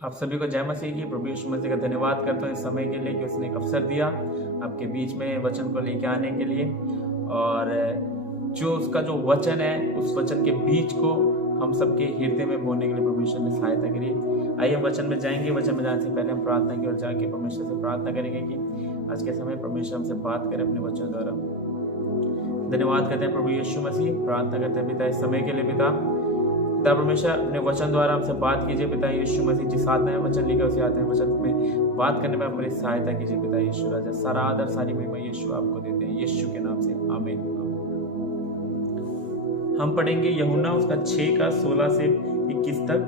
आप सभी को जय मसीह की। प्रभु यीशु मसीह का धन्यवाद करता हूँ इस समय के लिए कि उसने एक अवसर दिया आपके बीच में वचन को लेके आने के लिए, और जो उसका जो वचन है उस वचन के बीज को हम सबके हृदय में बोने के लिए परमेश्वर ने सहायता करी। आइए हम वचन में जाएंगे। वचन में जाने से पहले हम प्रार्थना की ओर जाके परमेश्वर से प्रार्थना करेंगे कि आज के समय परमेश्वर हमसे बात करे अपने वचन द्वारा। धन्यवाद करते हैं प्रभु यीशु मसीह, प्रार्थना करते हैं पिता इस समय के लिए। पिता परमेश्वर अपने वचन द्वारा हमसे बात कीजिए। पिता यीशु मसीह जिस आत्मा है वचन लेकर उसे आते हैं वचन में बात करने में हमारी सहायता कीजिए। पिता यीशु राजा, सारा आदर सारी महिमा यीशु आपको देते हैं, यीशु के नाम से आमीन। हम पढ़ेंगे यूहन्ना उसका 6:16 से 21 तक।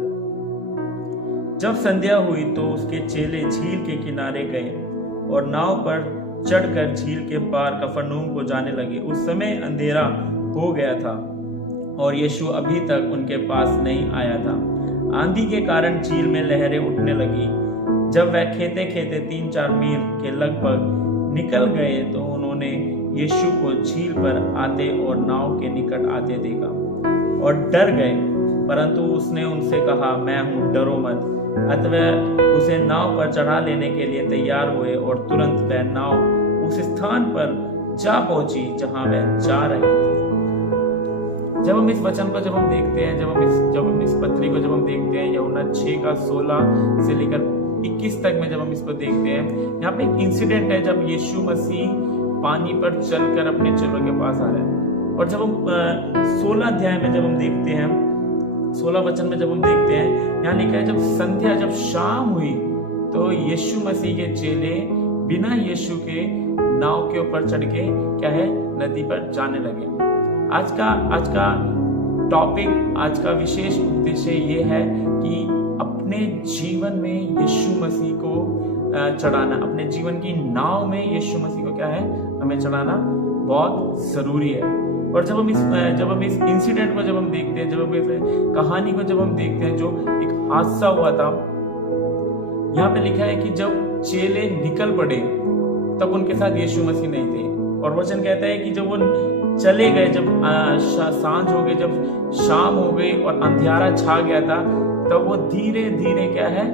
जब संध्या हुई तो उसके चेले झील के किनारे गए और नाव पर चढ़कर झील के पार कफरनहूम को जाने लगे। उस समय अंधेरा हो गया था और यीशु अभी तक उनके पास नहीं आया था। आंधी के कारण झील में लहरें उठने लगी। जब वह खेते खेते 3-4 मील के लगभग निकल गए तो उन्होंने यीशु को झील पर आते और नाव के निकट आते देखा और डर गए, परंतु उसने उनसे कहा, मैं हूं, डरो मत। अतः उसे नाव पर चढ़ा लेने के लिए तैयार हुए और तुरंत वह नाव उस स्थान पर जा पहुंची जहां वह जा रहे थे। जब हम इस वचन को जब हम देखते हैं, जब हम इस पत्री को जब हम देखते हैं यूहन्ना 6:16 से लेकर 21 तक में जब हम इसको देखते हैं, यहाँ पे एक इंसिडेंट है जब यीशु मसीह पानी पर चलकर अपने चेलों के पास आ रहे हैं। और जब हम 16 अध्याय में जब हम देखते हैं, 16 वचन में जब हम देखते हैं, यहाँ लिखा है जब संध्या जब शाम हुई तो यीशु मसीह के चेले बिना यीशु के नाव के ऊपर चढ़ के क्या है नदी पर जाने लगे। आज का टॉपिक, आज का विशेष उद्देश्य ये है कि अपने जीवन में यीशु मसीह को चढ़ाना, अपने जीवन की नाव में यीशु मसीह को क्या है हमें चढ़ाना बहुत जरूरी है। और जब हम इस इंसिडेंट को जब हम देखते हैं, जब हम इस कहानी को जब हम देखते हैं, जो एक हादसा हुआ था, यहाँ पे लिखा है कि जब चेले निकल पड़े तब उनके साथ यीशु मसीह नहीं थे। और वचन कहता है कि जब वो चले गए, जब सांझ हो गई, जब शाम हो गई और अंधियारा छा गया था, तब वो धीरे धीरे क्या है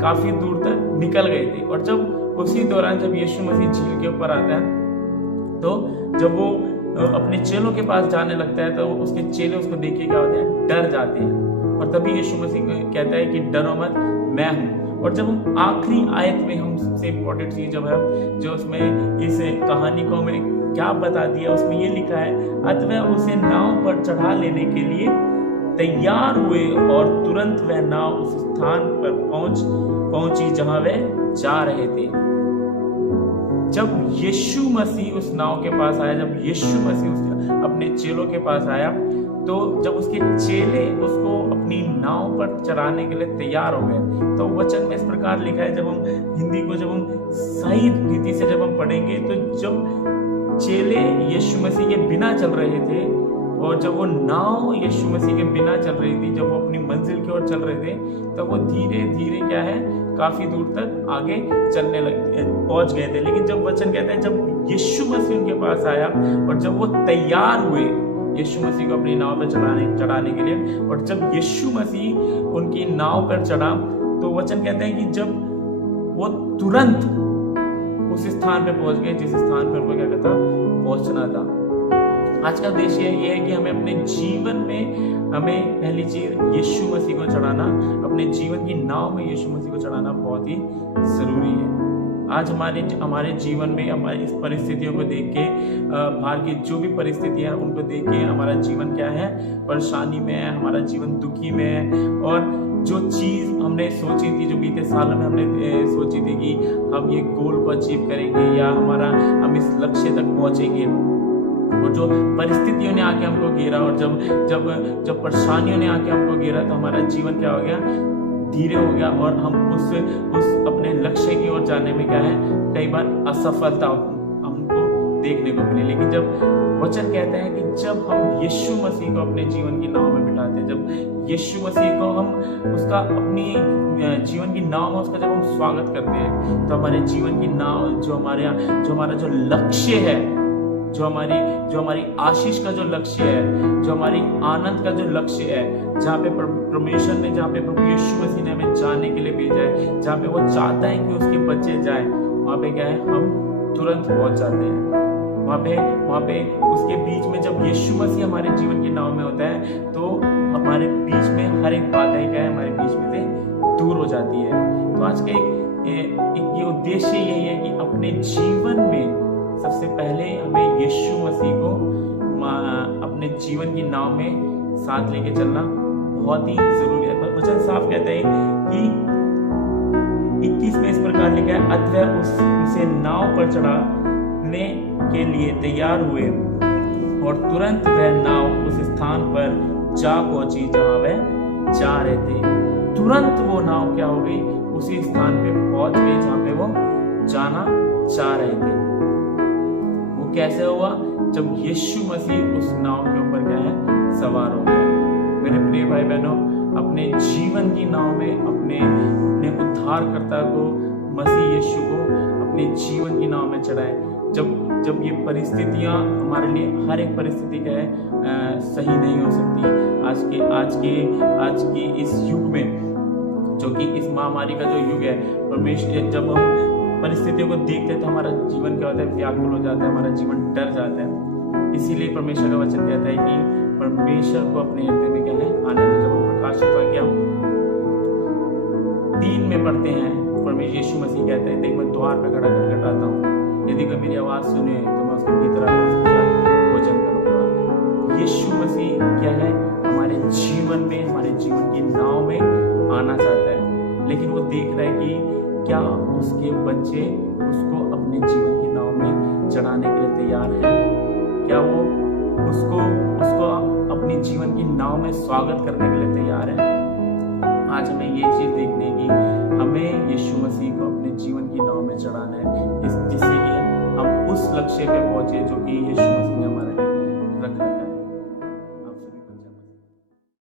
काफी दूर तक निकल गए थे। और जब उसी दौरान जब यीशु मसीह झील के ऊपर आता है तो जब वो अपने चेलों के पास जाने लगता है तो उसके चेले उसको देख के क्या होते हैं, डर जाते हैं। और तभी यीशु मसीह कहता है कि डरो मत, मैं हूं। और जब हम आखिरी आयत में, हम सबसे इम्पोर्टेंट चीज जब है जो उसमें इस कहानी को हमें क्या बता दिया, उसमें ये लिखा है, अतः उसे नाव पर चढ़ा लेने के लिए तैयार हुए और तुरंत वह नाव उस स्थान पर पहुंची जहां वह जा रहे थे। जब यीशु मसीह उस नाव के पास आया, जब यीशु मसीह अपने चेलों के पास आया, तो जब उसके चेले उसको अपनी नाव पर चढ़ाने के लिए तैयार हो गए, तो वचन में इस प्रकार लिखा है, जब हम हिंदी को जब हम सही रीति से जब हम पढ़ेंगे, तो जब चेले यीशु मसीह के बिना चल रहे थे और जब वो नाव यीशु मसीह के बिना चल रही थी, जब वो अपनी मंजिल की ओर चल रहे थे, तब वो धीरे धीरे क्या है काफी दूर तक आगे चलने लगे, पहुंच गए थे। लेकिन जब वचन कहता है जब यीशु मसीह उनके पास आया और जब वो तैयार हुए यीशु मसीह को अपनी नाव पर चढ़ाने के लिए, और जब यीशु मसीह उनकी नाव पर चढ़ा, तो वचन कहते हैं कि जब वो तुरंत उस स्थान पे पहुंच गए जिस स्थान पर उनको क्या कहता पहुंचना था। आज का उद्देश्य ये है कि हमें अपने जीवन में, हमें पहली चीज यीशु मसीह को चढ़ाना, अपने जीवन की नाव में यीशु मसीह को चढ़ाना बहुत ही जरूरी है। आज हमारे जीवन में हमारी इस परिस्थितियों को देख के, बाहर की जो भी परिस्थितियां हैं उनको देख के हमारा जीवन क्या है परेशानी में है, हमारा जीवन दुखी में है। और जो चीज हमने सोची थी, जो बीते साल में हमने सोची थी कि हम ये गोल को अचीव करेंगे या हम इस लक्ष्य तक पहुंचेंगे, और जो परिस्थितियों ने आके हमको घेरा और जब परेशानियों ने आके हमको घेरा, तो हमारा जीवन क्या हो गया धीरे हो गया और हम उस अपने लक्ष्य की ओर जाने में क्या है कई बार असफलता हमको देखने को मिली। लेकिन जब वचन कहते हैं कि जब हम यीशु मसीह को अपने जीवन की नाव में बिठाते हैं, जब यीशु मसीह को हम उसका अपनी जीवन की नाव में उसका जब हम स्वागत करते हैं, तो हमारे जीवन की नाव जो हमारा जो लक्ष्य है जो हमारी आशीष का जो लक्ष्य है, जो हमारी आनंद का जो लक्ष्य है, जहाँ पे परमेश्वर ने, जहाँ पे प्रभु यीशु मसीह ने हमें जाने के लिए भेजा है, जहाँ पे वो चाहता है कि उसके बच्चे जाएं, वहाँ पे क्या है, हम तुरंत पहुंच जाते हैं। वहाँ पे उसके बीच में जब यीशु मसीह हमारे जीवन की नाव में होता है तो हमारे बीच में हर एक बात है क्या है, हमारे बीच में से दूर हो जाती है। तो आज के ये उद्देश्य यही है कि अपने जीवन में सबसे पहले हमें यीशु मसीह को अपने जीवन की नाव में साथ लेके चलना बहुत ही जरूरी है। वचन साफ कहता है कि 21 में इस प्रकार लिखा है, अतः उसे नाव पर चढ़ाने के लिए तैयार हुए और तुरंत वह नाव उस स्थान पर जा पहुंची जहां वह जा रहे थे। तुरंत वो नाव क्या हो गई, उसी स्थान पे पहुंच गई जहां पे वो जाना चाह रहे थे। वो कैसे हुआ, जब यीशु मसीह उस नाव के ऊपर क्या है, सवार हो गया। मेरे प्रिय भाई बहनों, अपने जीवन की नाव में अपने उद्धारकर्ता को, मसीह यीशु को अपने जीवन की नाव में चढ़ाएं। जब ये परिस्थितियां हमारे लिए, हर एक परिस्थिति क्या है, सही नहीं हो सकती। आज के इस युग में, जो कि इस महामारी का जो युग है, परमेश्वर, जब हम परिस्थितियों को देखते हैं तो हमारा जीवन क्या होता है, व्याकुल हो जाता है, हमारा जीवन डर जाता है। इसीलिए परमेश्वर का वचन कहता है कि परमेश्वर को अपने हृदय में क्या है, आनंद। जब हम प्रकाशित हुआ कि हम 3 में पढ़ते हैं, परमेश्वर यीशु मसीह कहता है, देख मैं द्वार पे खड़ा खटखटाता हूँ, यदि कोई मेरी आवाज सुने तो मैं उसके भीतर आकर उसके साथ भोजन करूंगा। यीशु मसीह क्या है, हमारे जीवन में, हमारे जीवन की नाव में आना चाहता है, लेकिन वो देख रहा है कि क्या उसके बच्चे उसको अपने जीवन की नाव में चढ़ाने के लिए तैयार हैं, क्या वो उसको अपने जीवन की नाव में स्वागत करने के लिए तैयार है। आज हमें ये चीज देखने की, हमें यीशु मसीह को अपने जीवन की नाव में चढ़ाना है, जिससे कि हम उस लक्ष्य पे पहुंचे जो कि यीशु मसीह ने हमारे लिए